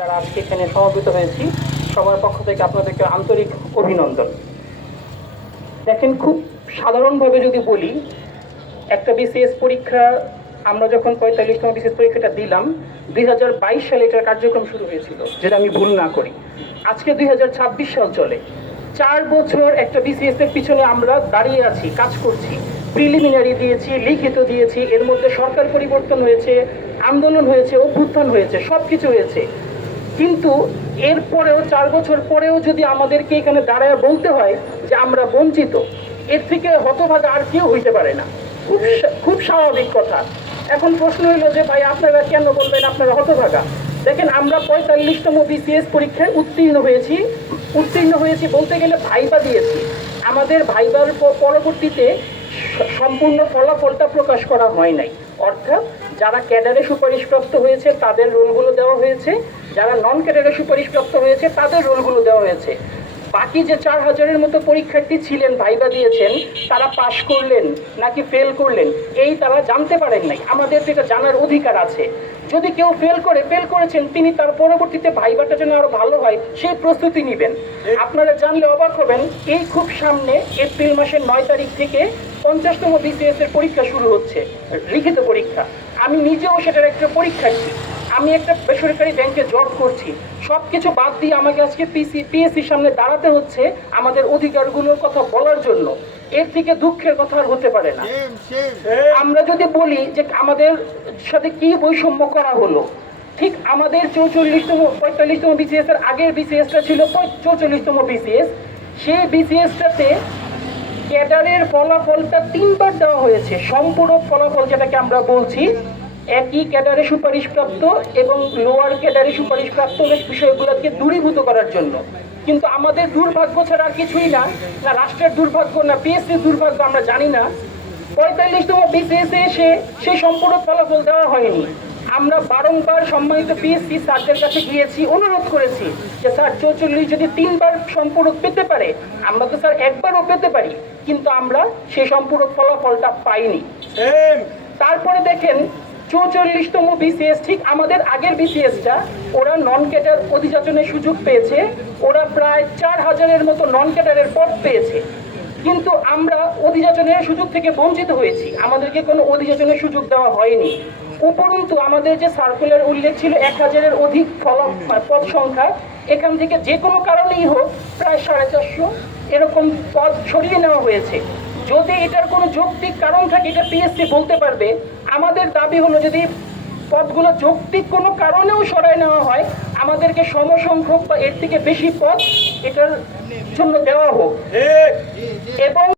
যারা আজকে এখানে সমবেত হয়েছি সবার পক্ষ থেকে আপনাদেরকে আন্তরিক অভিনন্দন। দেখেন, খুব সাধারণভাবে যদি বলি, একটা বিসিএস পরীক্ষা আমরা যখন 45তম বিসিএস পরীক্ষাটা দিলাম 2022 সালে এটার কার্যক্রম শুরু হয়েছিল, যেটা আমি ভুল না করি। আজকে 2026 সাল চলে। 4 বছর একটা বিসিএস এর পিছনে আমরা দাঁড়িয়ে আছি, কাজ করছি। প্রিলিমিনারি দিয়েছি, লিখিত দিয়েছি, এর মধ্যে সরকার পরিবর্তন হয়েছে, আন্দোলন হয়েছে, অভ্যুত্থান হয়েছে, সব কিছু হয়েছে। কিন্তু এরপরেও 4 বছর পরেও যদি আমাদেরকে এখানে দাঁড়ায় বলতে হয় যে আমরা বঞ্চিত, এর থেকে হতভাগা আর কেউ হইতে পারে না। খুব স্বাভাবিক কথা। এখন প্রশ্ন হইল যে ভাই, আপনারা কেন বলবেন আপনারা হতভাগা? দেখেন, আমরা 45তম বিসিএস পরীক্ষায় উত্তীর্ণ হয়েছি বলতে গেলে ভাইবা দিয়েছি। আমাদের ভাইবার পরবর্তীতে সম্পূর্ণ ফলাফলটা প্রকাশ করা হয় নাই। অর্থাৎ যারা ক্যাডারে সুপারিশপ্রাপ্ত হয়েছে তাদের রোলগুলো দেওয়া হয়েছে, যারা নন ক্যাডারে সুপারিশপ্রাপ্ত হয়েছে তাদের রোলগুলো দেওয়া হয়েছে। বাকি যে 4000-এর মতো পরীক্ষার্থী ছিলেন, ভাইবা দিয়েছেন, তারা পাশ করলেন নাকি ফেল করলেন এই তারা জানতে পারেন নাই। আমাদের যেটা জানার অধিকার আছে। যদি কেউ ফেল করেছেন, তিনি তার পরবর্তীতে ভাইবাটা যেন আরো ভালো হয় সেই প্রস্তুতি নেবেন। আপনারা জানলে অবাক হবেন, এই খুব সামনে এপ্রিল মাসের 9 তারিখ থেকে 50তম বিসিএস এর পরীক্ষা শুরু হচ্ছে, লিখিত পরীক্ষা। আমি নিজেও সেটার একটা পরীক্ষার্থী। আমি একটা বেসরকারি ব্যাংকে জব করছি। সবকিছু বাদ দিয়ে আমাকে আজকে পিএসসির সামনে দাঁড়াতে হচ্ছে আমাদের অধিকারগুলোর কথা বলার জন্য। এর থেকে দুঃখের কথা আর হতে পারে না। আমরা যদি বলি যে আমাদের সাথে কি বৈষম্য করা হলো, ঠিক আমাদের 45তম বিসিএস এর আগের বিসিএসটা ছিল 44তম বিসিএস। সেই বিসিএসটাতে ক্যাডারের ফলাফলটা 3বার দেওয়া হয়েছে। সম্পূরক ফলাফল যেটাকে আমরা বলছি, একই ক্যাডারে সুপারিশপ্রাপ্ত এবং লোয়ার ক্যাডারে সুপারিশপ্রাপ্ত বিষয়গুলোকে দূরীভূত করার জন্য। কিন্তু আমাদের দুর্ভাগ্য ছাড়া আর কিছুই না, না রাষ্ট্রের দুর্ভাগ্য না পিএসসির দুর্ভাগ্য আমরা জানি না। 45তম বিসিএসে এসে সেই সম্পূরক ফলাফল দেওয়া হয়নি। আমরা বারংবার সম্মানিত পিএসসি স্যারদের কাছে গিয়েছি, অনুরোধ করেছি যে স্যার 44 যদি 3বার সম্পূরক পেতে পারে, আমরা তো স্যার একবারও পেতে পারি, কিন্তু আমরা সেই সম্পূরক ফলাফলটা পাইনি। তারপরে দেখেন 44তম বিসিএস, ঠিক আমাদের আগের বিসিএসটা, ওরা নন ক্যাডার অধিযাচনের সুযোগ পেয়েছে। ওরা প্রায় 4000-এর মতো নন ক্যাডারের পদ পেয়েছে, কিন্তু আমরা অধিযাচনের সুযোগ থেকে বঞ্চিত হয়েছি। আমাদেরকে কোনো অধিযাচনের সুযোগ দেওয়া হয়নি। উপরন্তু আমাদের যে সার্কুলার উল্লেখ ছিল 1000-এর অধিক পদ সংখ্যা, এখান থেকে যে কোনো কারণেই হোক প্রায় 450 এরকম পদ সরিয়ে নেওয়া হয়েছে। যদি এটার কোনো যৌক্তিক কারণ থাকে, এটা পিএসসি বলতে পারবে। আমাদের দাবি হলো, যদি পদগুলো যৌক্তিক কোনো কারণেও সরায় নেওয়া হয়, আমাদেরকে সমসংখ্যক বা এর থেকে বেশি পদ এটার জন্য দেওয়া হোক। এবং